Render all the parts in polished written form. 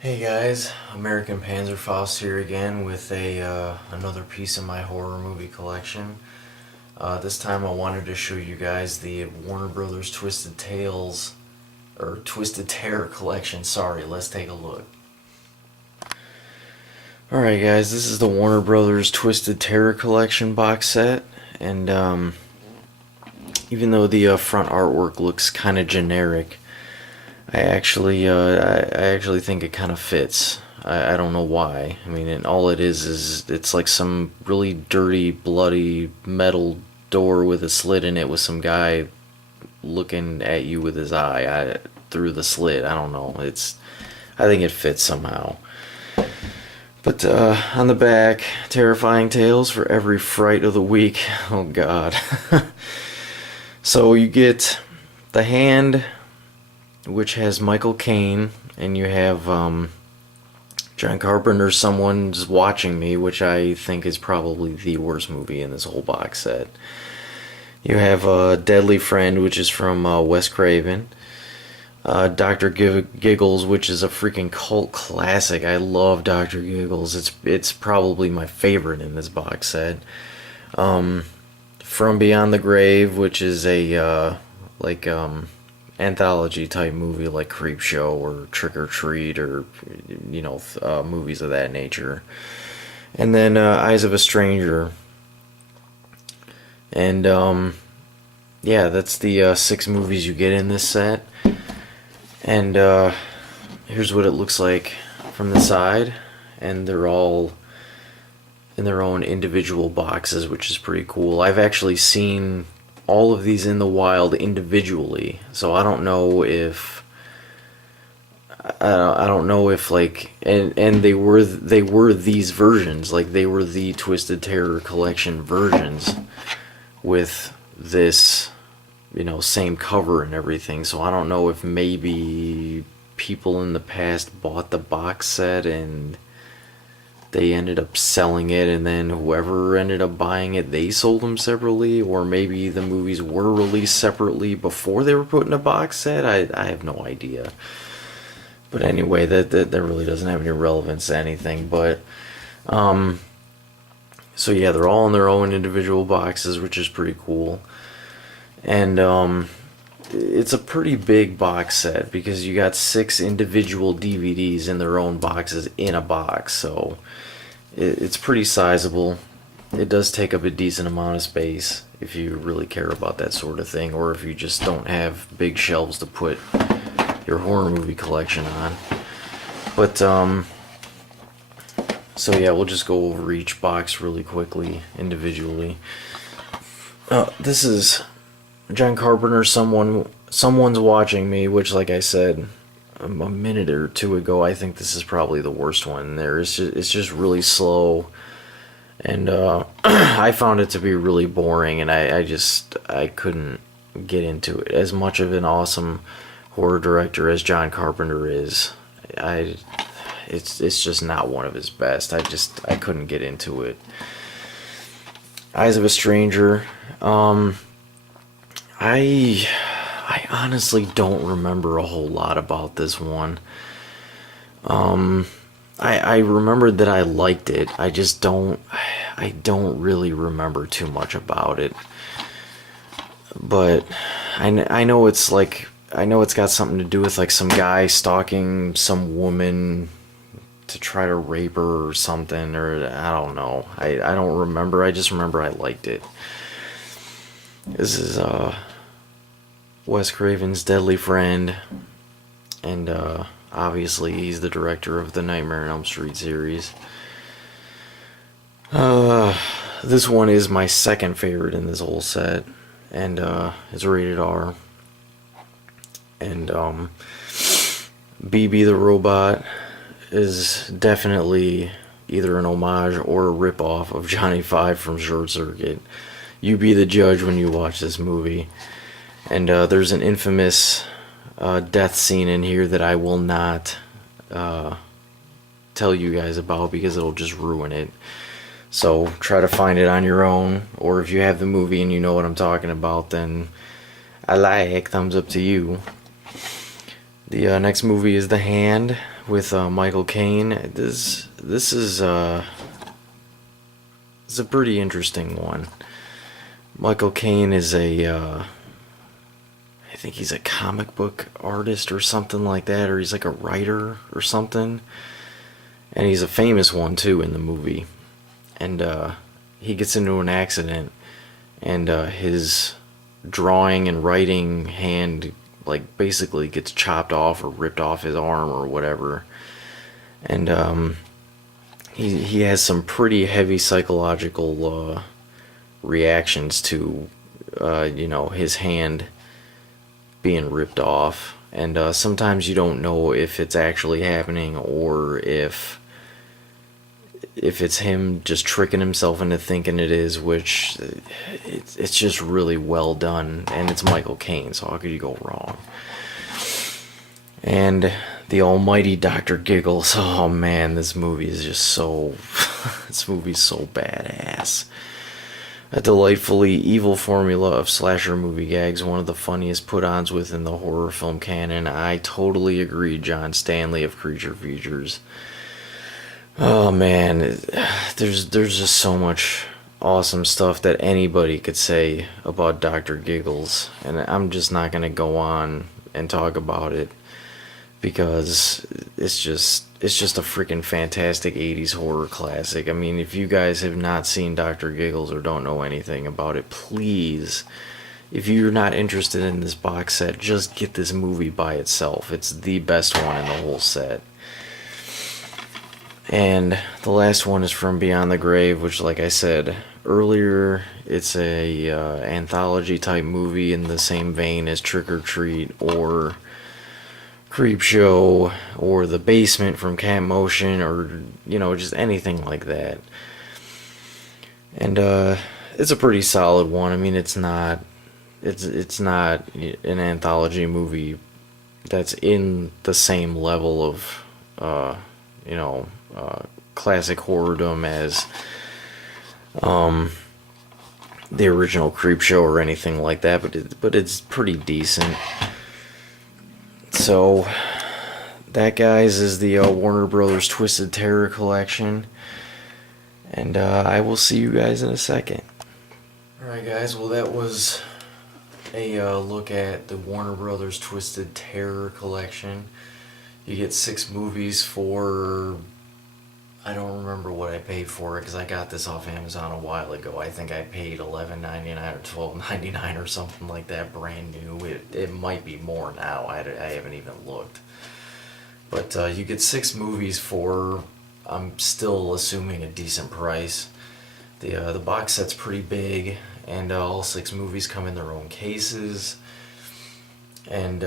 Hey guys, American Panzerfaust here again with another piece of my horror movie collection. This time I wanted to show you guys the Warner Brothers Twisted Tales or Twisted Terror collection. Sorry, let's take a look. Alright guys, this is the Warner Brothers Twisted Terror collection box set, and even though the front artwork looks kind of generic, I actually think it kind of fits. I don't know why. I mean, and all it is it's like some really dirty, bloody metal door with a slit in it with some guy looking at you with his eye through the slit. I don't know. I think it fits somehow. But on the back, terrifying tales for every fright of the week. Oh God. So you get the hand, which has Michael Caine, and you have John Carpenter's Someone's Watching Me, which I think is probably the worst movie in this whole box set. You have Deadly Friend, which is from Wes Craven. Dr. Giggles, which is a freaking cult classic. I love Dr. Giggles. It's probably my favorite in this box set. From Beyond the Grave, which is a anthology type movie like Creepshow or Trick or Treat, or movies of that nature. And then Eyes of a Stranger. And yeah, that's the 6 movies you get in this set. And here's what it looks like from the side, and they're all in their own individual boxes, which is pretty cool. I've actually seen all of these in the wild individually, so I don't know if like, and they were these versions, like they were the Twisted Terror collection versions with this same cover and everything. So I don't know if maybe people in the past bought the box set and they ended up selling it, and then whoever ended up buying it, they sold them separately, or maybe the movies were released separately before they were put in a box set. I have no idea. But anyway, that really doesn't have any relevance to anything. But so yeah, they're all in their own individual boxes, which is pretty cool. And it's a pretty big box set because you got 6 individual DVDs in their own boxes in a box, so it's pretty sizable. It does take up a decent amount of space if you really care about that sort of thing, or if you just don't have big shelves to put your horror movie collection on. But so yeah, we'll just go over each box really quickly individually. This is John Carpenter's Someone's Watching Me, which, like I said a minute or two ago, I think this is probably the worst one there. It's just really slow, and I found it to be really boring, and I couldn't get into it. As much of an awesome horror director as John Carpenter is, it's just not one of his best. I couldn't get into it. Eyes of a Stranger. I honestly don't remember a whole lot about this one. I remembered that I liked it. I don't really remember too much about it. But I know it's got something to do with like some guy stalking some woman to try to rape her or something, or I don't know. I don't remember. I just remember I liked it. This is Wes Craven's Deadly Friend, and obviously he's the director of the Nightmare on Elm Street series. This one is my second favorite in this whole set, and it's rated R. And BB the Robot is definitely either an homage or a ripoff of Johnny Five from Short Circuit. You be the judge when you watch this movie. And there's an infamous death scene in here that I will not tell you guys about because it'll just ruin it. So try to find it on your own, or if you have the movie and you know what I'm talking about, then I like, thumbs up to you. The next movie is The Hand with Michael Caine. This is a pretty interesting one. Michael Caine is I think he's a comic book artist or something like that, or he's like a writer or something. And he's a famous one too in the movie. And he gets into an accident, and his drawing and writing hand like basically gets chopped off or ripped off his arm or whatever. And he has some pretty heavy psychological reactions to his hand being ripped off. And sometimes you don't know if it's actually happening or if it's him just tricking himself into thinking it is, which it's just really well done, and it's Michael Caine, so how could you go wrong? And the almighty Dr. Giggles. Oh man, this movie is just so this movie's so badass. A delightfully evil formula of slasher movie gags, one of the funniest put-ons within the horror film canon. I totally agree, John Stanley of Creature Features. Oh man, there's just so much awesome stuff that anybody could say about Dr. Giggles, and I'm just not gonna go on and talk about it because it's just a freaking fantastic 80s horror classic. I mean, if you guys have not seen Dr. Giggles or don't know anything about it, please, if you're not interested in this box set, just get this movie by itself. It's the best one in the whole set. And the last one is From Beyond the Grave, which, like I said earlier, it's a anthology type movie in the same vein as Trick or Treat or Creepshow or The Basement from Cat Motion, or just anything like that. And it's a pretty solid one. I mean, it's not an anthology movie that's in the same level of classic horrordom as the original Creepshow or anything like that, but it's pretty decent. So that, guys, is the Warner Brothers Twisted Terror collection, and I will see you guys in a second. Alright guys, well that was a look at the Warner Brothers Twisted Terror collection. You get 6 movies for, I don't remember what I paid for it because I got this off Amazon a while ago. I think I paid $11.99 or $12.99 or something like that, brand new. It might be more now. I haven't even looked. But you get 6 movies for, I'm still assuming, a decent price. The box set's pretty big, and all 6 movies come in their own cases. And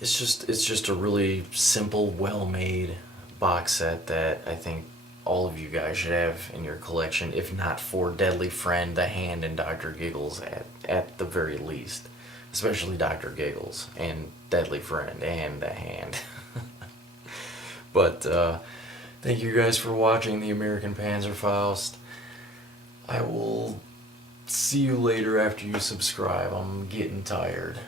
it's just a really simple, well-made box set that I think all of you guys should have in your collection, if not for Deadly Friend, The Hand, and Dr. Giggles at the very least. Especially Dr. Giggles and Deadly Friend and The Hand. But thank you guys for watching the American Panzerfaust. I will see you later after you subscribe. I'm getting tired.